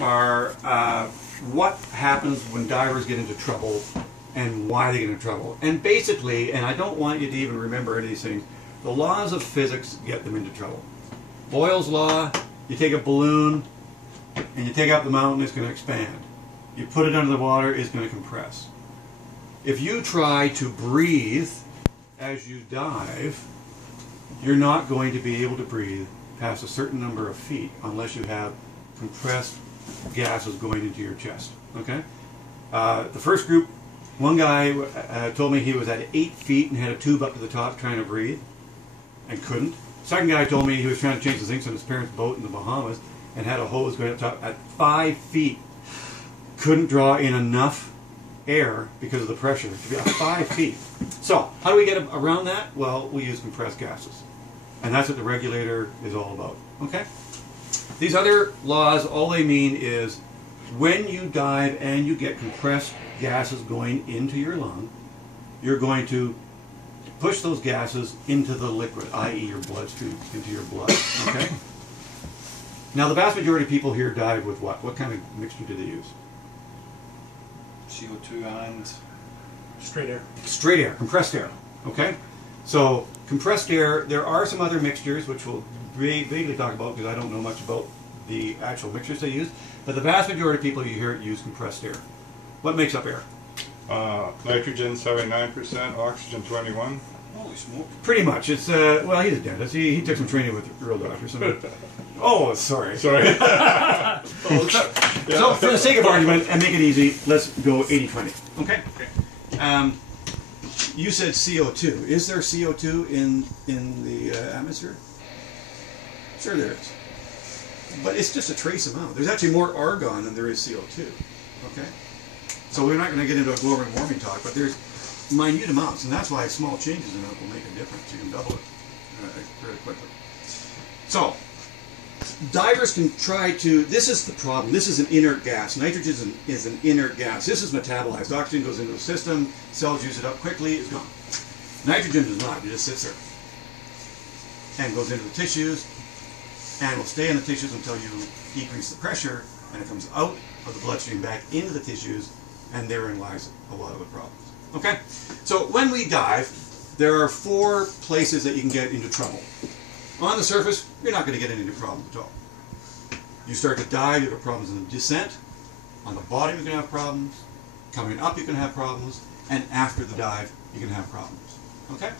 are what happens when divers get into trouble and why they get into trouble. And basically, and I don't want you to even remember any of these things, the laws of physics get them into trouble. Boyle's law, you take a balloon and you take it up the mountain, it's going to expand. You put it under the water, it's going to compress. If you try to breathe as you dive, you're not going to be able to breathe past a certain number of feet unless you have compressed gases going into your chest. Okay? The first group, one guy told me he was at 8 feet and had a tube up to the top trying to breathe and couldn't. Second guy told me he was trying to change the zincs on his parents' boat in the Bahamas and had a hose going up top at 5 feet. Couldn't draw in enough air because of the pressure to be at 5 feet. So, how do we get around that? Well, we use compressed gases. And that's what the regulator is all about. Okay? These other laws, all they mean is when you dive and you get compressed gases going into your lung, you're going to push those gases into the liquid, i.e. your bloodstream, into your blood. Okay? Now, the vast majority of people here dive with what? What kind of mixture do they use? CO2 and straight air. Straight air, compressed air. Okay? So, compressed air, there are some other mixtures which we'll vaguely talk about because I don't know much about the actual mixtures they use, but the vast majority of people you hear use compressed air. What makes up air? Nitrogen 79%, oxygen 21%. holy smoke. Pretty much. It's well, he's a dentist. He took some training with real doctors. Oh, sorry. Sorry. Yeah. So, for the sake of argument and make it easy, let's go 80-20. Okay? Okay. You said CO2. Is there CO2 in the atmosphere? Sure there is. But it's just a trace amount. There's actually more argon than there is CO2. Okay? So we're not going to get into a global warming talk, but there's minute amounts, and that's why small changes in it will make a difference. You can double it very quickly. So, divers can try to, this is the problem, this is an inert gas. Nitrogen is an inert gas. This is metabolized. Oxygen goes into the system, cells use it up quickly, it's gone. Nitrogen does not, it just sits there and goes into the tissues and will stay in the tissues until you decrease the pressure, and it comes out of the bloodstream back into the tissues, and therein lies a lot of the problems. Okay? So when we dive, there are 4 places that you can get into trouble. On the surface, you're not going to get into problems at all. You start to dive, you have problems in the descent. On the bottom, you can have problems. Coming up, you can have problems. And after the dive, you can have problems. Okay?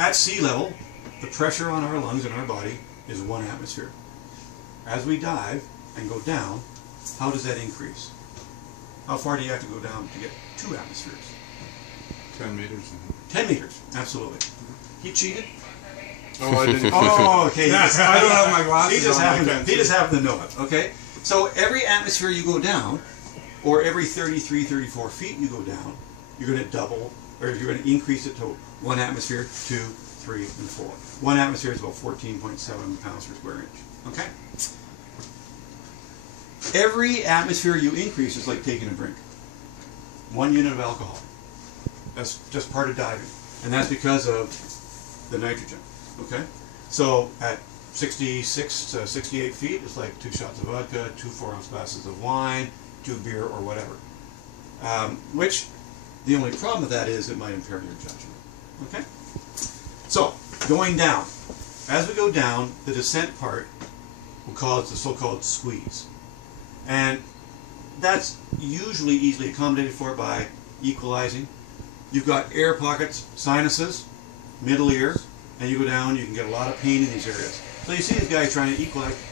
At sea level, the pressure on our lungs and our body is 1 atmosphere. As we dive and go down, how does that increase? How far do you have to go down to get 2 atmospheres? 10 meters. 10 meters, absolutely. He cheated? Oh, I didn't. Oh, okay. I don't have my glasses he just on. He just happened to know it, okay? So every atmosphere you go down, or every 33, 34 feet you go down, you're going to double, or you're going to increase it to 1 atmosphere, 2, 3, and 4. 1 atmosphere is about 14.7 pounds per square inch, okay? Every atmosphere you increase is like taking a drink. 1 unit of alcohol. That's just part of diving. And that's because of the nitrogen. Okay? So at 66 to 68 feet, it's like 2 shots of vodka, 2 4-ounce glasses of wine, 2 beer, or whatever. Which, the only problem with that is it might impair your judgment. Okay? So, going down. As we go down, the descent part will cause the so-called squeeze. And that's usually easily accommodated for by equalizing. You've got air pockets, sinuses, middle ear, and you go down, you can get a lot of pain in these areas. So you see these guys trying to equalize,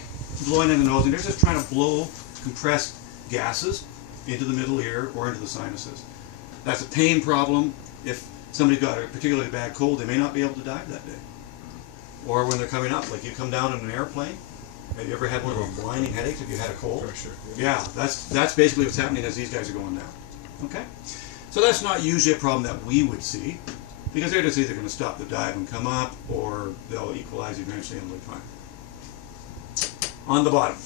blowing in the nose, and they're just trying to blow compressed gases into the middle ear or into the sinuses. That's a pain problem. If somebody's got a particularly bad cold, they may not be able to dive that day. Or when they're coming up, like you come down in an airplane. Have you ever had one of those blinding headaches if you had a cold? Sure, yeah, that's basically what's happening as these guys are going down. Okay? So that's not usually a problem that we would see, because they're just either going to stop the dive and come up, or they'll equalize eventually and they'll be fine. On the bottom.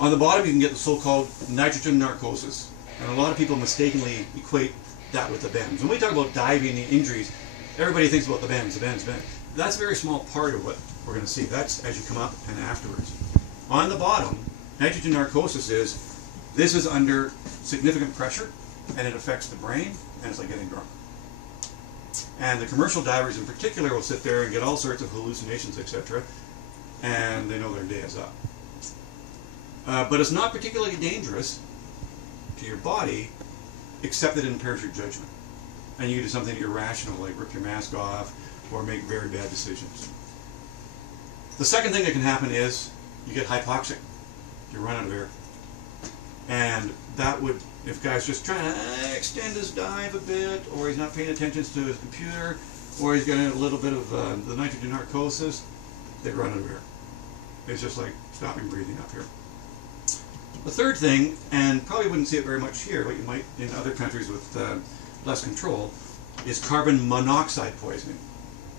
On the bottom you can get the so-called nitrogen narcosis. And a lot of people mistakenly equate that with the bends. When we talk about diving and injuries, everybody thinks about the bends, the bends, the bends. That's a very small part of what we're going to see. That's as you come up and afterwards. On the bottom, nitrogen narcosis this is under significant pressure, and it affects the brain, and it's like getting drunk. And the commercial divers in particular will sit there and get all sorts of hallucinations, etc., and they know their day is up. But it's not particularly dangerous to your body, except that it impairs your judgment. And you can do something irrational, like rip your mask off, or make very bad decisions. The second thing that can happen is you get hypoxic. You run out of air. And that would, if guy's just trying to extend his dive a bit, or he's not paying attention to his computer, or he's getting a little bit of the nitrogen narcosis, they run out of air. It's just like stopping breathing up here. The third thing, and probably wouldn't see it very much here, but you might in other countries with less control, is carbon monoxide poisoning.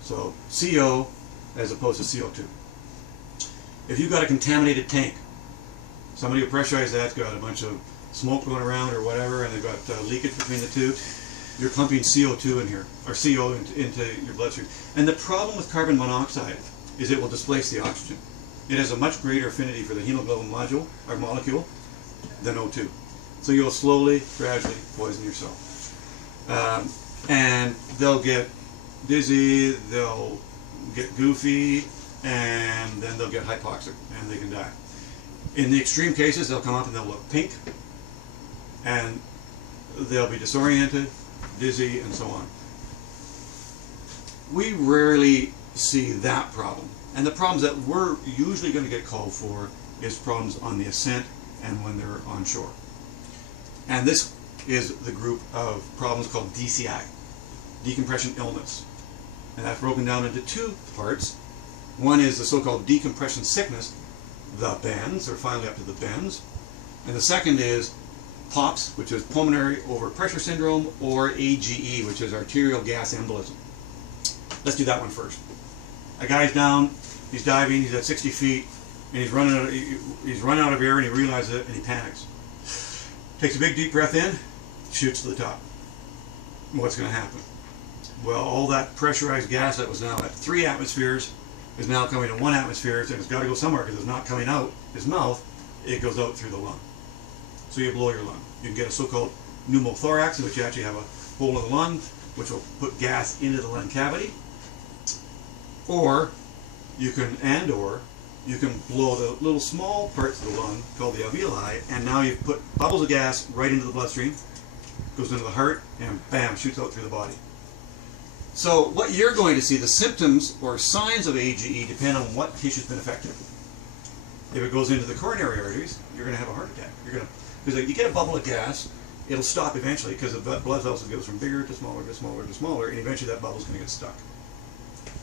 So CO as opposed to CO2. If you've got a contaminated tank, somebody who pressurized that's got a bunch of smoke going around or whatever, and they've got leakage between the tubes, you're pumping CO2 in here, or CO into your bloodstream. And the problem with carbon monoxide is it will displace the oxygen. It has a much greater affinity for the hemoglobin molecule than O2. So you'll slowly, gradually poison yourself. And they'll get dizzy, they'll get goofy, and then they'll get hypoxic, and they can die. In the extreme cases, they'll come up and they'll look pink, and they'll be disoriented, dizzy, and so on. We rarely see that problem. And the problems that we're usually going to get called for is problems on the ascent and when they're on shore. And this is the group of problems called DCI, decompression illness. And that's broken down into two parts. One is the so-called decompression sickness, the bends, or finally up to the bends. And the second is POPS, which is pulmonary overpressure syndrome, or AGE, which is arterial gas embolism. Let's do that one first. A guy's down, he's diving, he's at 60 feet, and he's run out of air, and he realizes it, and he panics. Takes a big deep breath in, shoots to the top. What's going to happen? Well, all that pressurized gas that was now at 3 atmospheres is now coming to 1 atmosphere, and it's got to go somewhere because it's not coming out his mouth, it goes out through the lung. So you blow your lung. You can get a so-called pneumothorax, in which you actually have a hole in the lung, which will put gas into the lung cavity. Or you can blow the little small parts of the lung called the alveoli, and now you've put bubbles of gas right into the bloodstream, goes into the heart, and bam, shoots out through the body. So what you're going to see, the symptoms or signs of AGE depend on what tissue's been affected. If it goes into the coronary arteries, you're going to have a heart attack. Because you get a bubble of gas, it'll stop eventually because the blood vessel goes from bigger to smaller to smaller to smaller, and eventually that bubble's going to get stuck.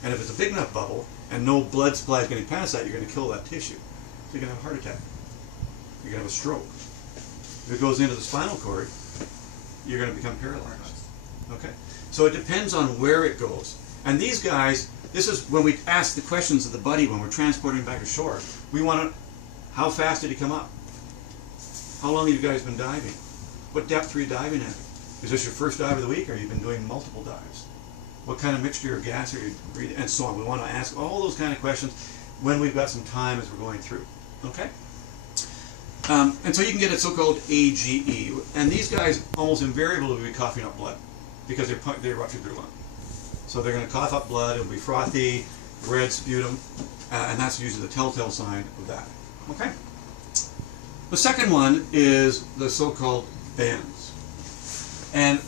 And if it's a big enough bubble and no blood supply is getting past that, you're going to kill that tissue. So you're going to have a heart attack. You're going to have a stroke. If it goes into the spinal cord, you're going to become paralyzed. Okay? So it depends on where it goes. And these guys, this is when we ask the questions of the buddy when we're transporting him back ashore. We want to, how fast did he come up? How long have you guys been diving? What depth are you diving at? Is this your first dive of the week, or have you been doing multiple dives? What kind of mixture of gas are you breathing, and so on. We want to ask all those kind of questions when we've got some time as we're going through. Okay? And so you can get a so-called AGE. And these guys almost invariably will be coughing up blood because they ruptured their lung. So they're going to cough up blood, it'll be frothy, red sputum, and that's usually the telltale sign of that. Okay? The second one is the so-called bends. And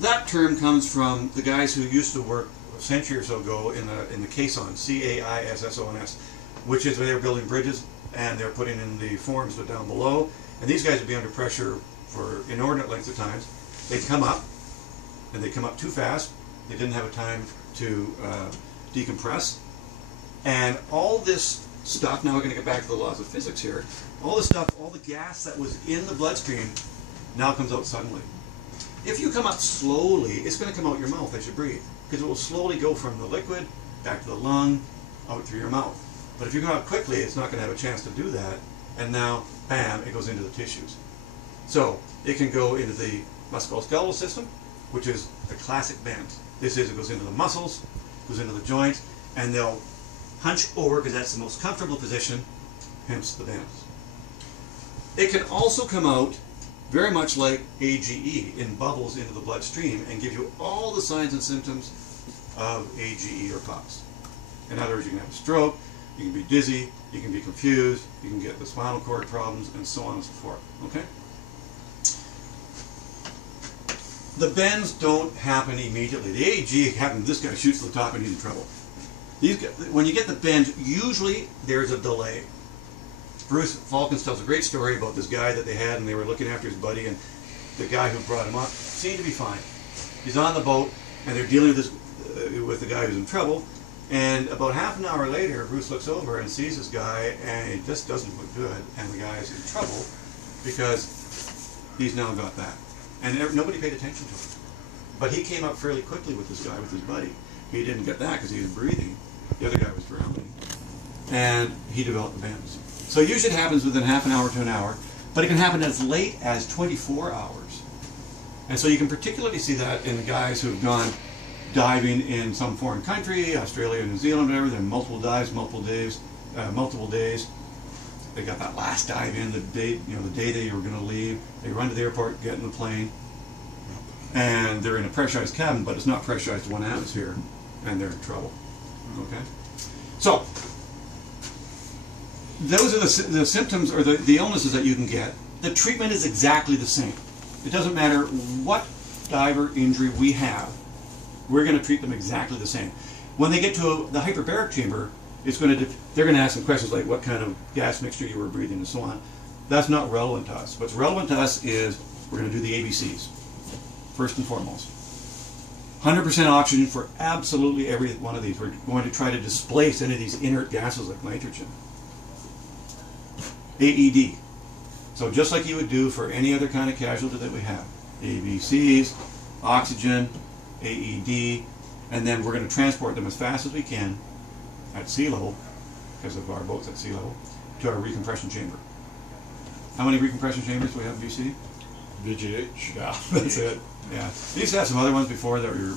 that term comes from the guys who used to work a century or so ago in the caisson, C-A-I-S-S-O-N-S, which is where they were building bridges and they're putting in the forms down below. And these guys would be under pressure for inordinate lengths of times. They'd come up, and they'd come up too fast. They didn't have a time to decompress. And all this stuff, now we're going to get back to the laws of physics here, all this stuff, all the gas that was in the bloodstream now comes out suddenly. If you come up slowly, it's going to come out your mouth as you breathe, because it will slowly go from the liquid back to the lung, out through your mouth. But if you come up quickly, it's not going to have a chance to do that, and now, bam, it goes into the tissues. So it can go into the musculoskeletal system, which is the classic bend. This is, it goes into the muscles, goes into the joints, and they'll hunch over because that's the most comfortable position, hence the bends. It can also come out very much like AGE in bubbles into the bloodstream and give you all the signs and symptoms of AGE or POTS. In other words, you can have a stroke, you can be dizzy, you can be confused, you can get the spinal cord problems, and so on and so forth. Okay? The bends don't happen immediately. The AG happens, this guy shoots to the top and he's in trouble. When you get the bends, usually there's a delay. Bruce Falkins tells a great story about this guy that they had, and they were looking after his buddy, and the guy who brought him up seemed to be fine. He's on the boat, and they're dealing with this with the guy who's in trouble, and about half an hour later, Bruce looks over and sees this guy, and it just doesn't look good, and the guy's in trouble because he's now got that. And nobody paid attention to him. But he came up fairly quickly with this guy, with his buddy. He didn't get that because he was breathing. The other guy was drowning. And he developed the bends. So usually it happens within half an hour to an hour, but it can happen as late as 24 hours. And so you can particularly see that in the guys who have gone diving in some foreign country, Australia, New Zealand, whatever. Then multiple dives, multiple days. They got that last dive in the day they were going to leave. They run to the airport, get in the plane, and they're in a pressurized cabin, but it's not pressurized to 1 atmosphere, and they're in trouble. Okay, so those are the symptoms or the illnesses that you can get. The treatment is exactly the same. It doesn't matter what diver injury we have, we're going to treat them exactly the same. When they get to the hyperbaric chamber, they're going to ask some questions like what kind of gas mixture you were breathing and so on. That's not relevant to us. What's relevant to us is we're going to do the ABCs, first and foremost. 100% oxygen for absolutely every one of these. We're going to try to displace any of these inert gases like nitrogen. AED. So just like you would do for any other kind of casualty that we have. ABCs, oxygen, AED, and then we're going to transport them as fast as we can at sea level, because of our boats at sea level, to our recompression chamber. How many recompression chambers do we have in BC? VGH. Yeah, that's it. Yeah. We used to have some other ones before that were,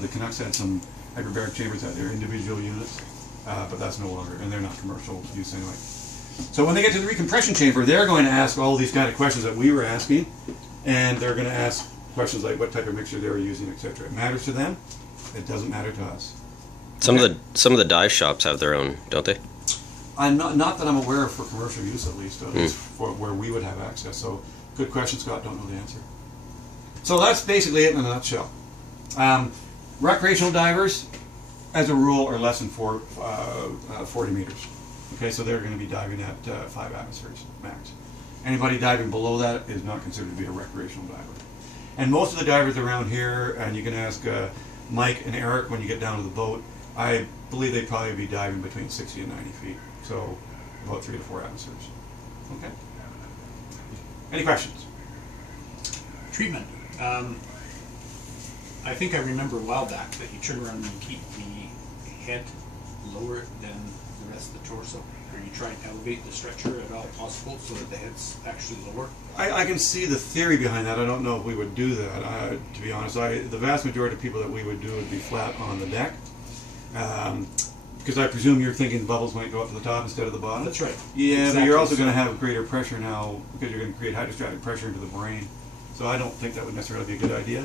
the Canucks had some hyperbaric chambers at their individual units, but that's no longer, and they're not commercial use anyway. So when they get to the recompression chamber, they're going to ask all these kind of questions that we were asking, and they're going to ask questions like what type of mixture they were using, etc. It matters to them. It doesn't matter to us. Some of the dive shops have their own, don't they? I'm not that I'm aware of for commercial use, at least for where we would have access. So good question, Scott. Don't know the answer. So that's basically it in a nutshell. Recreational divers, as a rule, are less than 40 meters. Okay, so they're going to be diving at 5 atmospheres max. Anybody diving below that is not considered to be a recreational diver. And most of the divers around here, and you can ask Mike and Eric when you get down to the boat, I believe they'd probably be diving between 60 and 90 feet, so about 3 to 4 atmospheres. Okay. Any questions? Treatment. I think I remember a while back that you turn around and you keep the head lower than the rest of the torso. Or you try and elevate the stretcher at all possible so that the head's actually lower. I can see the theory behind that. I don't know if we would do that. To be honest, the vast majority of people that we would do would be flat on the deck. Because I presume you're thinking bubbles might go up to the top instead of the bottom. That's right. Yeah, Exactly. but you're also going to have greater pressure now because you're going to create hydrostatic pressure into the brain. So I don't think that would necessarily be a good idea.